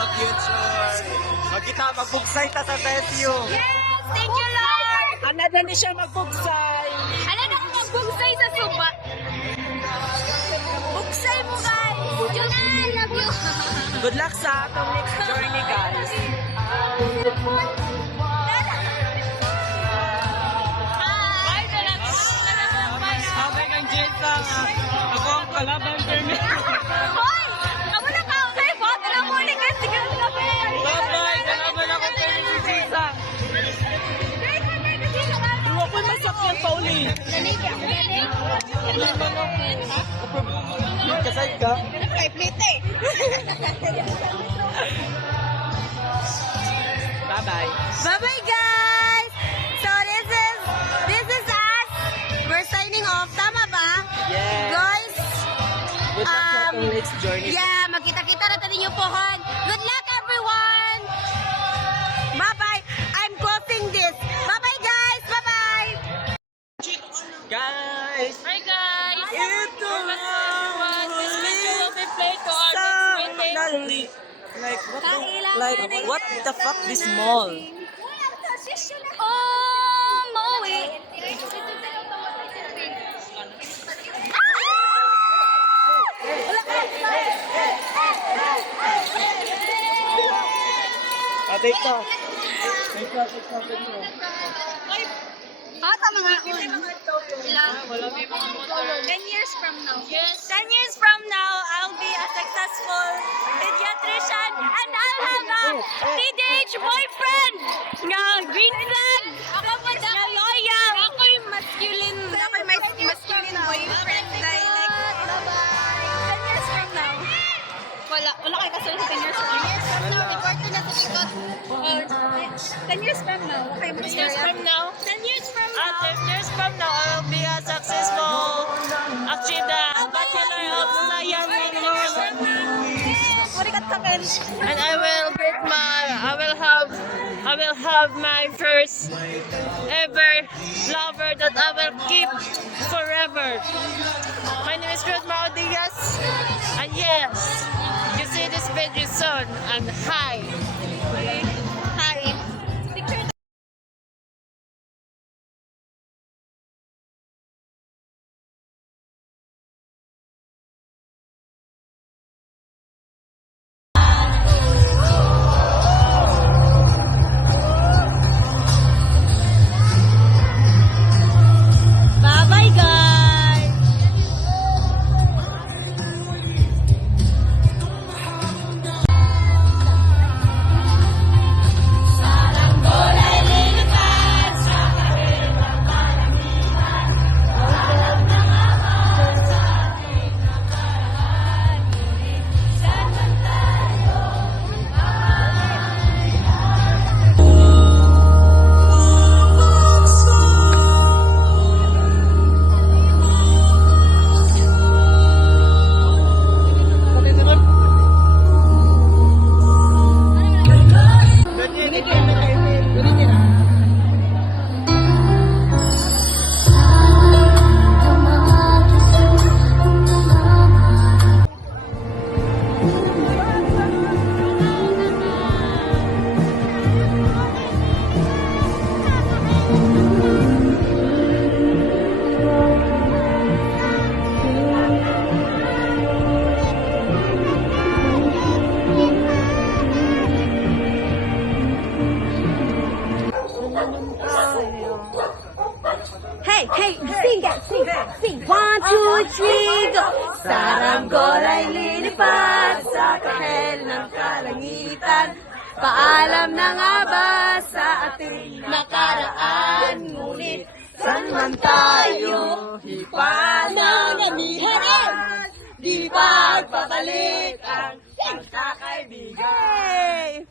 sa future. Magkita, magbugsay ta sa Tesyo. Yes! Thank you, Lord! Ana na ni siya magbugsay. Ano na kung magbugsay sa suba? Bugsay mo, guys! Junan, love you! Good luck sa atong next journey, guys. Hi! Sabi ng Jason, ako ang kalaban Jeremy. Hoy! Amo na ka! Okay, boto na mo ni Chris. Sige na kami! Bye-bye, kalaban ako Jeremy si Jason. Iwa ko'y masakyan pa uli. Kasay ka? Bye-bye. Bye-bye, guys! So, this is us. We're signing off. Tama ba? Yes. Guys, Good luck sa atong next journey. yeah, magkita-kita na tayo yung pohon. Good luck, everyone! Bye-bye! I'm closing this. Bye-bye, guys! Bye-bye! Guys, Hi guys! ito na This video will be played to our sa next meeting. Nali. Like what the fuck this mall? Oh, Moe! Take ka. Ah, tama nga. Ilang? Wala may mga motor. 10 years from now. Yes. 10 years from now, I'll be a successful pediatrician and I'll have a teenage boyfriend na green flag. Ako pa na loyal. Ako'y masculine. Ako'y masculine boyfriend. Dahil like, 10 years from now. Wala kayo kasunod sa 10 years from now. 10 years from now, important na tumigot. 10 years from now, okay, 10 years from now, 10 years from now. 10 years from now, I will be a successful, achieve the Bachelor of Science in Law. And I will have my first ever lover that I will keep forever. My name is Ruth Mao Diaz, and yes, you see this video soon, and hi. Hi. Bye-bye, guys! Hey, sing it, sing. 1, 2, 3, go! Saranggol ay lilipad sa kahel ng kalangitan. Paalam na nga ba sa ating nakaraan? Ngunit saan man tayo, hipananamihan. Di pagpabalik ang pagkakaibigan.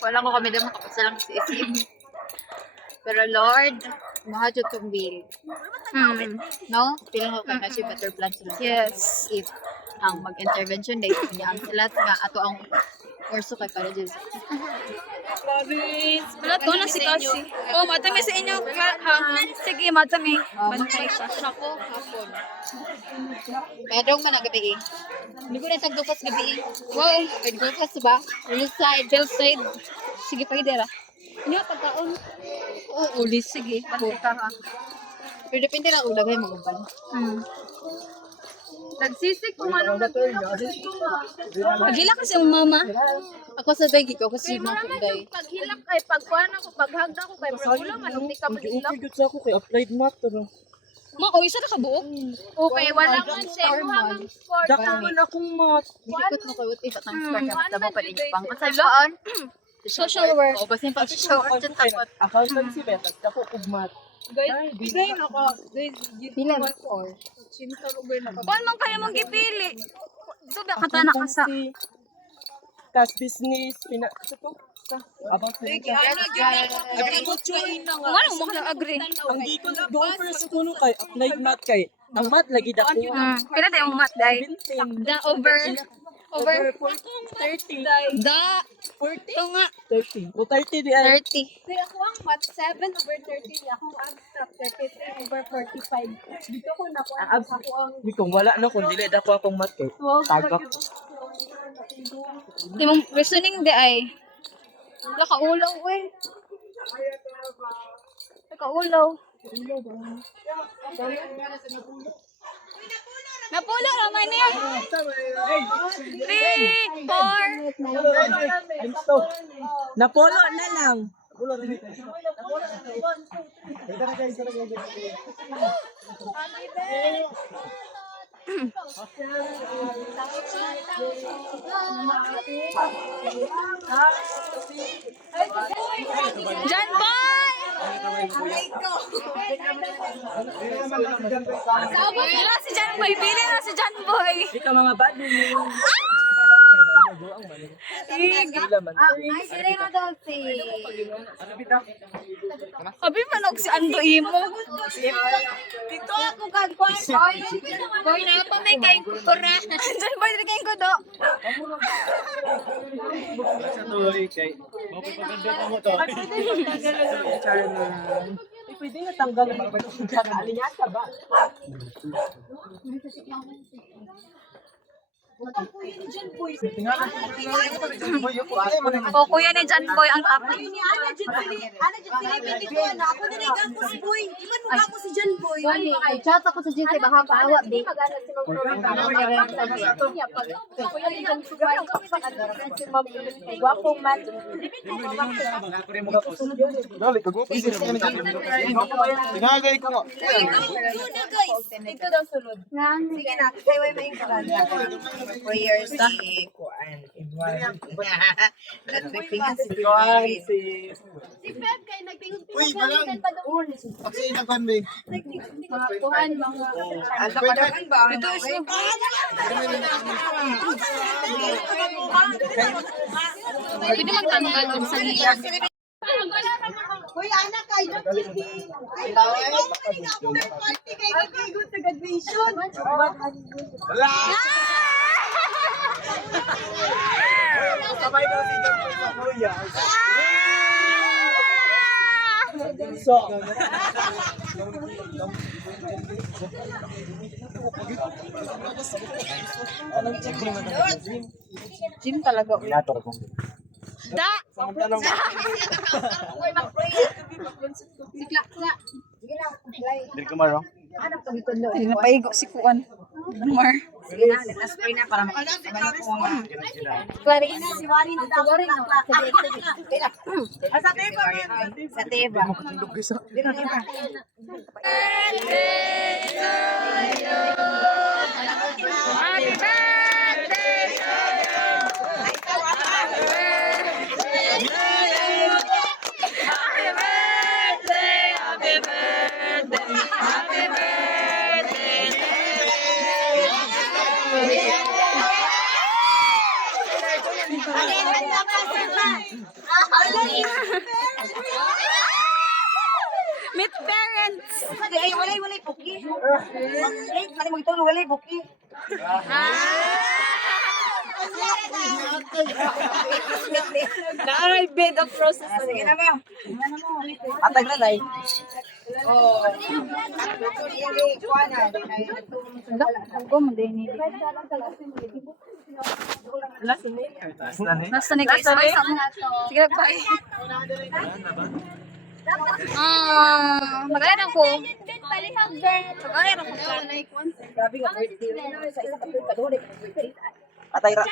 Wala ko kami doon makapasalang sa isip. Pero Lord, mahadyo itong bill. No? Pilang ko na siya better plan sila. Yes. If ang mag-intervention date niya ang sila nga ato ang orso kay para dyan. Wala to na si Kasi. Oh, matami sa inyo. Ha? Sige, matami. Matami ka. Ako, hapon. Medong man ang gabi eh. Hindi ko na tagdupas gabi eh. Wow, tagdupas ba? Hillside. Hillside. Sige, pwede ra. Ano, pagkaon? Oo, ulis. Sige, puta ha. Pero depende lang ulag ay maguban. Nagsisik kung anong Pagila kasi ang mama. Ako sa dagi ko kasi mga kunday. Paghilak ay pagkuhan ako, paghagda ko kay Pagkulang, anong di ka maghilak. Pagod sa ako kay applied math. Ma, o isa na ka buok? Okay, wala man siya. Muhamang sport. Dako man akong math. Ikot mo kayo if at times part na tabo pa din pang masayaan. Social work. O basin pa sa show or takot. Accountancy betas. Dako kog math. Bigay na ka. Pila mo or Kuan man kayo mong gipili. So, ba katana ka sa... Cash business. Ito to. About agriculture. Ano mo ka agree? Ang dito na doon first kuno kay applied math kay. Ang math lagi dako. Pila tayo yung mat, day? Da over... Over 30. Da. 40? Ito nga. 30. O 30 di ay. 30. Kaya ako ang mat 7 over 30. Ako ang abstract 33 over 45. Dito ko na po. Ako ang Di ko wala na kung dili dako akong math kay. Tagak. Di mong reasoning di ay. Wala ka ulaw eh. Wala ka ulaw. Napula naman niya. 3, 4. Napolo na lang. John Boy! Wala si John Boy. Bili na si John Boy. Di ka mga bad mo. ay dire na daw si Abi manog si Ando Imo. dito ako gagawin. Boy na pa may kain kura. John Boy rin kain ko do. Pwede na tanggal ang mga kakaalinyan ba? O kuya ni John Boy ang tapos. Ana dyan sila pwede ko na. Ako na lang ako si Boy. Di man mo ako si John Boy. Wani, ay chat ako sa GC baka paawa di. Magana si Ma'am Kuya ni John Boy. Si Ma'am Gwapong man. Tinagay ko nga. Yun na guys. Ito daw sunod. Sige na. Kaya may maing karanda. Prayers si Kuan Edward. Nagpipingan si Si Feb kay nagtingog Uy, balang. Kasi nagpan ba? mga kuhan mga Ano pa naman ba? Ito Pwede magtanggal og sa niya. Uy, anak kay Doc TV. Ay, party kay Kapigot sa graduation. Wala! Sabay daw si John Paul sa kuya. So, Jim talaga. Nator ko. Da. Dili ka maro. Napaigo si Kuan. Mar. Sige na, let us pray na para makasabay ko nga. Si Wari na daw. Sa teba. Sa teba. Happy birthday to Happy birthday, happy birthday, happy birthday. Meet parents. Ay, walay buki. Ay, kani mo ito, walay buki. Naaray bed of process. Sige na ba? Atag na day. Ako mo din ni. Last na Nasa ni guys. Sige lang bye. Magayad ako. Magayad ako. Atay ra.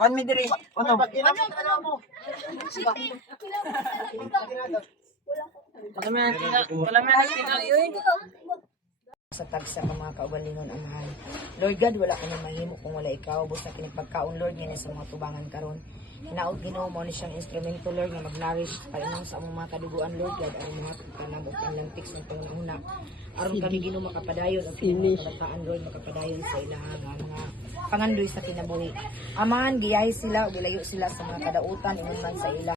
Kan mi diri. Ano? Sa tagsa ka mga kaugalingon amahan. Lord God, wala ka na mahimo kung wala ikaw. Busa kinagpagkaon, Lord, nga sa mga tubangan karon. Hinaot Ginoo mo ni siyang instrumento, Lord, nga mag-nourish painong sa among mga kaduguan, Lord God, aron mga kanam ug panlantik sa pangunahuna. Aron kami Ginoo makapadayon at mga kabataan, Lord, makapadayon sa ilahang mga pangandoy sa kinabuhi. Amahan, giyahi sila ug ilayo sila sa mga kadautan ingon man sa ila.